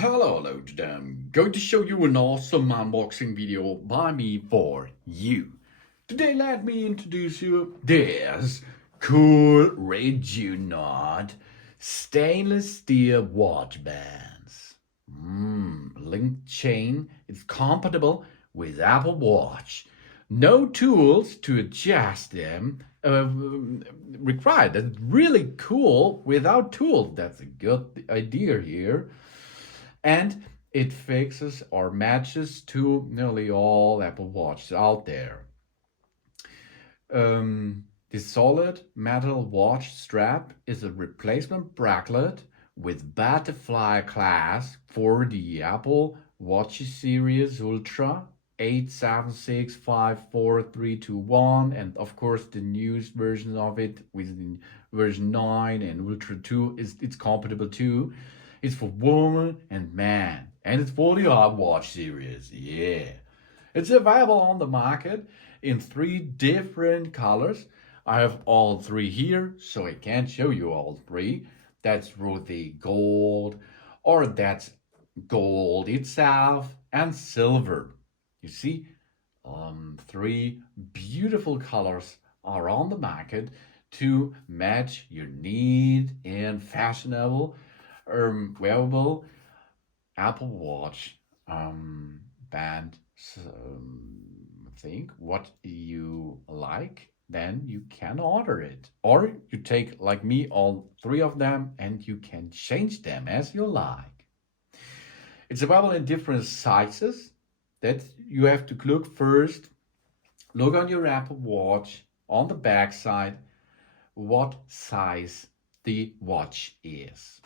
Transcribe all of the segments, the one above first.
Hello, today I'm going to show you an awesome unboxing video by me for you. Today let me introduce you this cool Reginald stainless steel watch bands. Link chain is compatible with Apple Watch. No tools to adjust them required. That's really cool without tools. That's a good idea here. And it fixes or matches to nearly all Apple Watches out there. The solid metal watch strap is a replacement bracelet with Butterfly Clasp for the Apple Watch Series Ultra 8765431, and of course the newest version of it with the version 9 and Ultra 2 it's compatible too. It's for woman and man, and it's for the iWatch series. Yeah. It's available on the market in 3 different colors. I have all 3 here, so I can't show you all 3. That's ruby gold, or that's gold itself, and silver. You see, 3 beautiful colors are on the market to match your need in fashionable, wearable Apple Watch band. Think what you like, then you can order it, or you take like me all 3 of them and you can change them as you like. It's available in different sizes. That you have to look first. Look on your Apple Watch on the back side what size the watch is.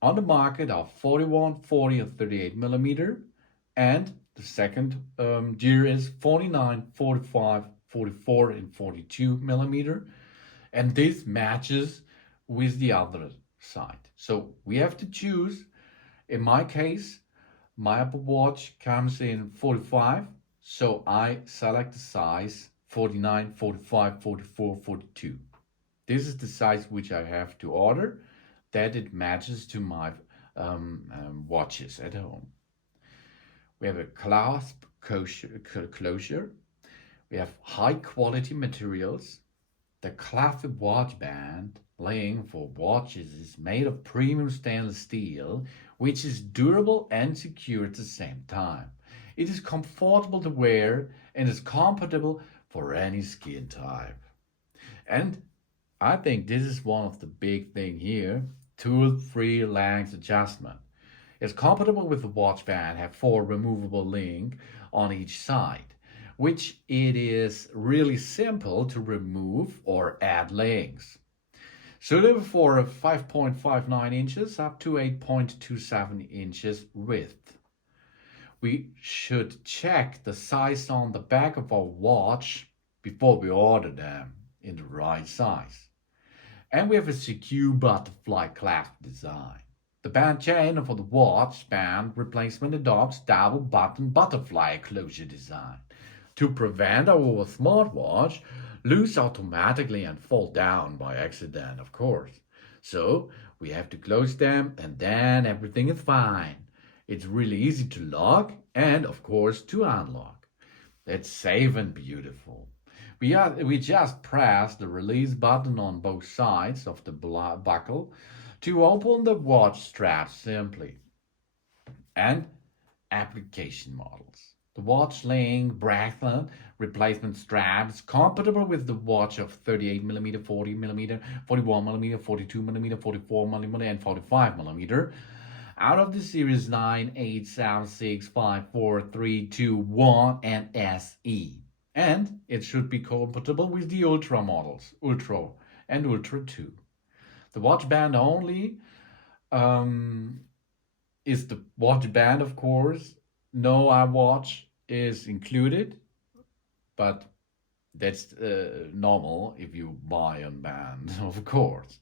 On the market are 41, 40, and 38 millimeter, and the second gear is 49, 45, 44, and 42 millimeter, and this matches with the other side. So we have to choose. In my case, my Apple Watch comes in 45, so I select the size 49, 45, 44, 42. This is the size which I have to order, that it matches to my watches at home. We have a clasp closure. We have high quality materials. The classic watch band laying for watches is made of premium stainless steel, which is durable and secure at the same time. It is comfortable to wear and is compatible for any skin type. And I think this is one of the big thing here, tool-free length adjustment. It's compatible with the watch band, have 4 removable links on each side, which it is really simple to remove or add links. Suitable for 5.59 inches up to 8.27 inches width. We should check the size on the back of our watch before we order them in the right size. And we have a secure butterfly clasp design. The band chain for the watch band replacement adopts double button butterfly closure design to prevent our smartwatch lose automatically and fall down by accident, of course. So we have to close them and then everything is fine. It's really easy to lock and of course to unlock. It's safe and beautiful. We just press the release button on both sides of the buckle to open the watch strap simply. And application models. The watch link bracelet replacement strap is compatible with the watch of 38mm, 40mm, 41mm, 42mm, 44mm, and 45mm out of the series 9, 8, 7, 6, 5, 4, 3, 2, 1, and SE. And it should be compatible with the Ultra models, Ultra and Ultra 2. The watch band only is the watch band, of course. No iWatch is included, but that's normal if you buy a band, of course.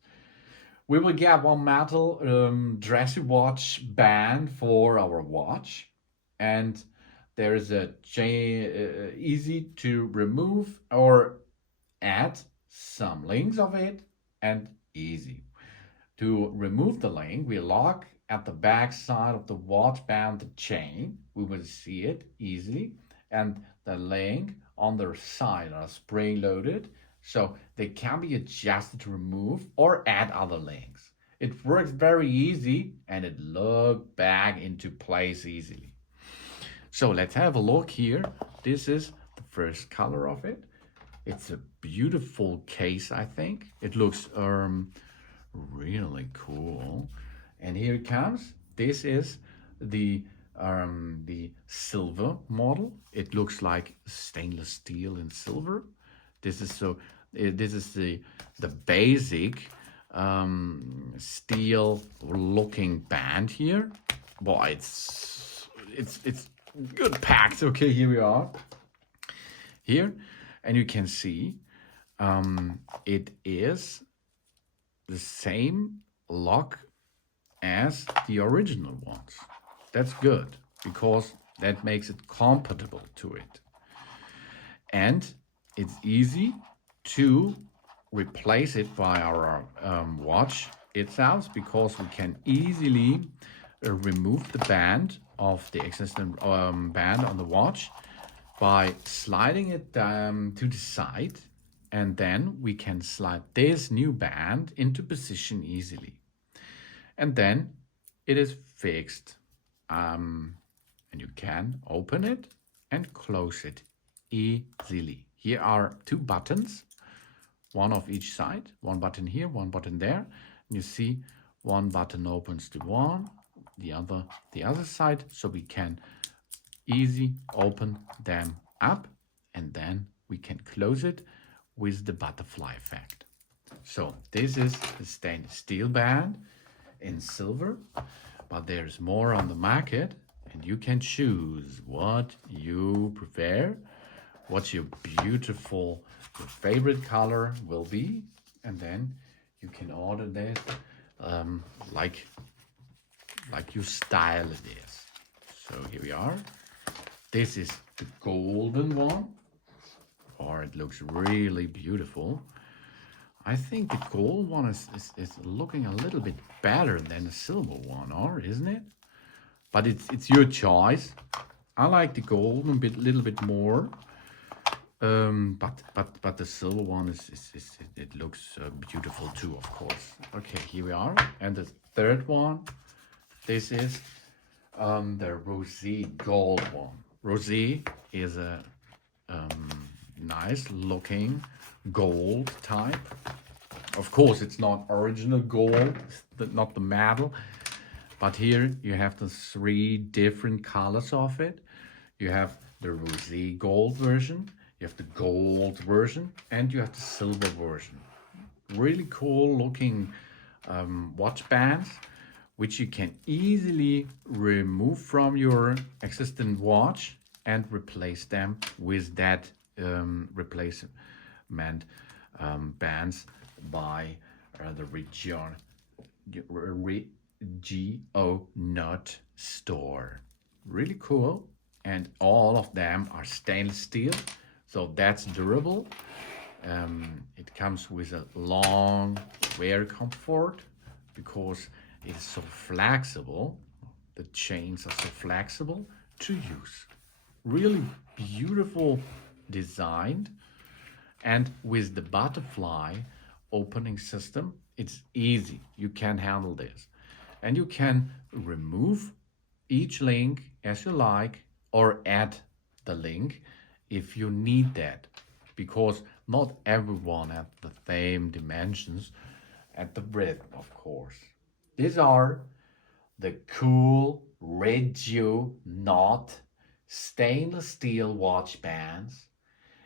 We will get one metal dressy watch band for our watch, and there is a chain, easy to remove or add some links of it, and easy. To remove the link, we lock at the back side of the watch band, the chain, we will see it easily. And the link on their side are spring loaded, so they can be adjusted to remove or add other links. It works very easy and it locks back into place easily. So let's have a look here. This is the first color of it. It's a beautiful case, I think. It looks really cool. And here it comes. This is the silver model. It looks like stainless steel in silver. This is the basic steel looking band here. Boy, it's good packed. Okay, here we are. Here, and you can see it is the same lock as the original ones. That's good because that makes it compatible to it. And it's easy to replace it by our watch itself because we can easily remove the band of the existing band on the watch by sliding it to the side, and then we can slide this new band into position easily. And then it is fixed. And you can open it and close it easily. Here are two buttons, one of each side, one button here, one button there. And you see one button opens to one, the other side, so we can easy open them up, and then we can close it with the butterfly effect. So this is the stainless steel band in silver, but there's more on the market, and you can choose what you prefer, what your favorite color will be, and then you can order that like your style it is. So here we are. This is the golden one, or it looks really beautiful. I think the gold one is looking a little bit better than the silver one, or isn't it? But it's your choice. I like the gold a little bit more. But the silver one it looks beautiful too, of course. Okay, here we are. And the third one, this is the rosé gold one. Rosé is a nice looking gold type. Of course, it's not original gold, not the metal, but here you have the three different colors of it. You have the rosé gold version, you have the gold version, and you have the silver version. Really cool looking watch bands, which you can easily remove from your existing watch and replace them with that replacement bands by the Regio Nut store. Really cool, and all of them are stainless steel, so that's durable. It comes with a long wear comfort because it is so flexible. The chains are so flexible to use. Really beautiful designed, and with the butterfly opening system, it's easy. You can handle this, and you can remove each link as you like or add the link if you need that, because not everyone has the same dimensions at the breadth, of course. These are the cool Regio Knot stainless steel watch bands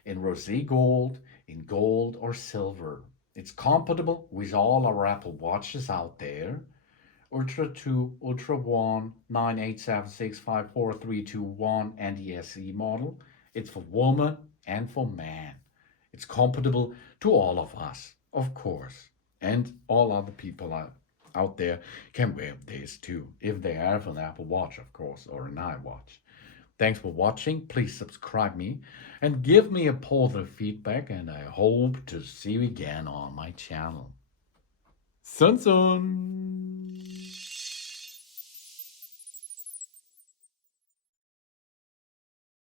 in rosé gold, in gold or silver. It's compatible with all our Apple Watches out there. Ultra 2, Ultra 1, 987654321 and the SE model. It's for woman and for man. It's compatible to all of us, of course. And all other people out there can wear this too, if they have an Apple Watch, of course, or an iWatch. Thanks for watching. Please subscribe me and give me a positive feedback, and I hope to see you again on my channel. Sun Sun!